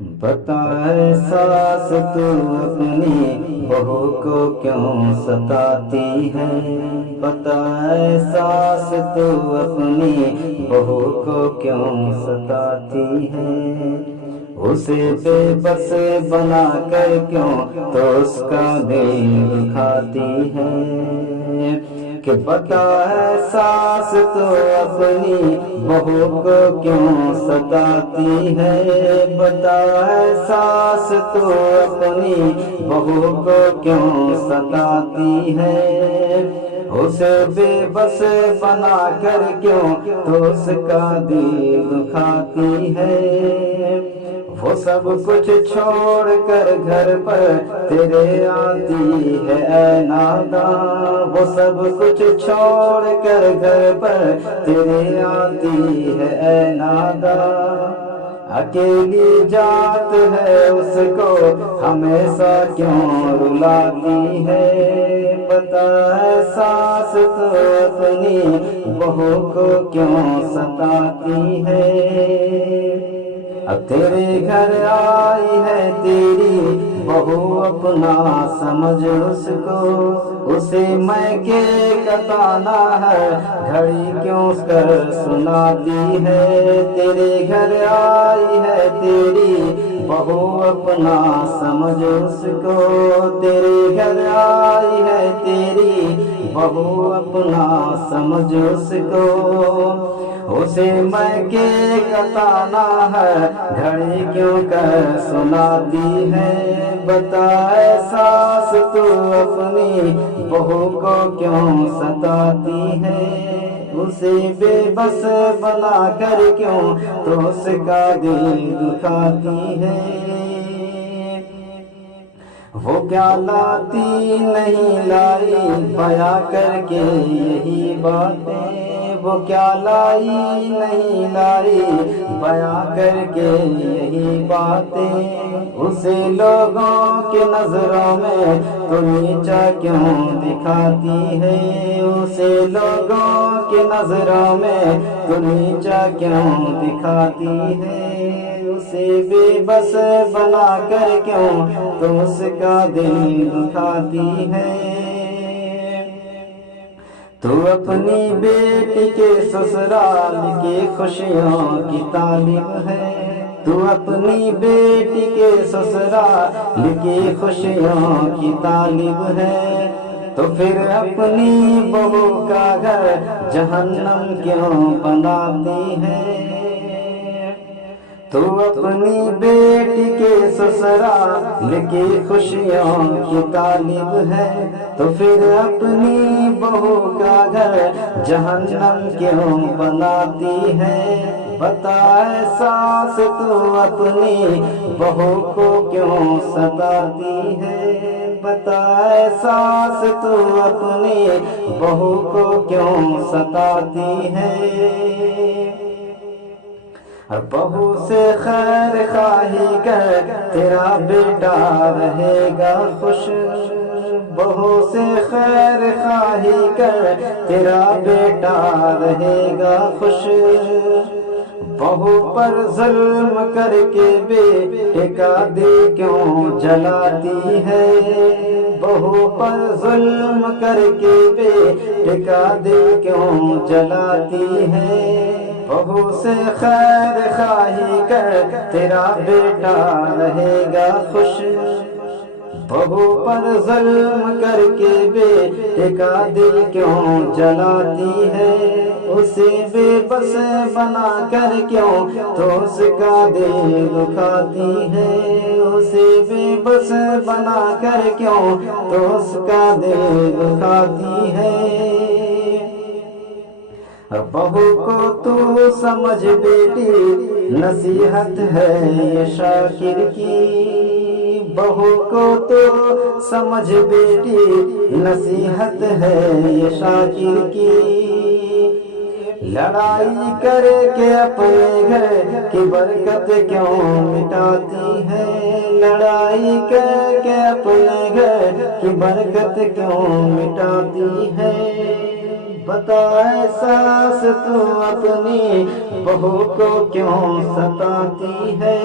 بتا ہے ساس تو اپنی بہو کو کیوں ستاتی ہے، بتا ہے ساس تو اپنی بہو کو کیوں ستاتی ہے، اسے بے بس بنا کر کیوں تو اس کا دل دکھاتی ہے، کہ بتا ہے ساس تو اپنی بہو کو کیوں ستاتی ہے، بتا ہے ساس تو اپنی بہو کو کیوں ستاتی ہے، اسے بے بس بنا کر کیوں تو اس کا دل دکھاتی ہے، وہ سب کچھ چھوڑ کر گھر پر تیرے آتی ہے اے ناداں، وہ سب کچھ چھوڑ کر گھر پر تیرے آتی ہے اے ناداں، اکیلی جات ہے اس کو ہمیشہ کیوں رلاتی ہے، بتا ہے ساس تو اپنی بہو کو کیوں ستاتی ہے، اب تیرے گھر آئی ہے تیری بہو اپنا سمجھ اس کو، اسے میکے کا تانا ہے گھڑی کیوں کر سناتی ہے، تیرے گھر آئی ہے تیری بہو اپنا سمجھ اس کو، تیرے گھر آئی ہے تیری بہو اپنا سمجھ اس کو، اسے میکے کا تانا ہے گھڑی کیوں کر سناتی ہے، بتا اے ساس تو اپنی بہو کو کیوں ستاتی ہے، اسے بے بس بنا کر کیوں تو اس کا دل دکھاتی ہے، وہ کیا لاتی نہیں لائی بیاں کر کے یہی باتیں، وہ کیا لائی نہیں لائی بیاں کر کے یہی باتیں، اسے لوگوں کے نظروں میں تو نیچا کیوں دکھاتی ہے، اسے لوگوں کے نظروں میں تو نیچا کیوں دکھاتی ہے، اسے بے بس بنا کر کیوں تو اس کا دل دکھاتی ہے، تو اپنی بیٹی کے سسرال کی خوشیوں کی طالب ہے، تو اپنی بیٹی کے سسرال کی خوشیوں کی طالب ہے، تو پھر اپنی بہو کا گھر جہنم کیوں بناتی ہے، تو اپنی بیٹی کے سسرال کی خوشیوں کی طالب ہے، تو پھر اپنی بہو کا گھر جہنم کیوں بناتی ہے، بتا اے ساس تو اپنی بہو کو کیوں ستاتی ہے، بتا اے ساس تو اپنی بہو کو کیوں ستاتی ہے، بہو سے خیر خواہی کر تیرا بیٹا رہے گا خوش، بہو سے خیر خواہی کر تیرا بیٹا رہے گا خوش، بہو پر ظلم کر کے بیٹے کا دل کیوں جلاتی ہے، بہو پر ظلم کر کے بیٹے کا دل کیوں جلاتی ہے، بہو سے خیر خواہی کر تیرا بیٹا رہے گا خوش، بہو پر ظلم کر کے بیٹے کا دل کیوں جلاتی ہے، اسے بے بس بنا کر کیوں تو اس کا دل دکھاتی ہے، اسے بے بس بنا کر کیوں تو اس کا دل دکھاتی ہے، بہو کو تو سمجھ بیٹی نصیحت ہے یہ شاکر کی، بہو کو تو سمجھ بیٹی نصیحت ہے یہ شاکر کی، لڑائی کر کے اپنے گھر کی برکت کیوں مٹاتی ہے، لڑائی کر کے اپنے گھر کی برکت کیوں مٹاتی ہے، بتا اے ساس تو اپنی بہو کو کیوں ستاتی ہے،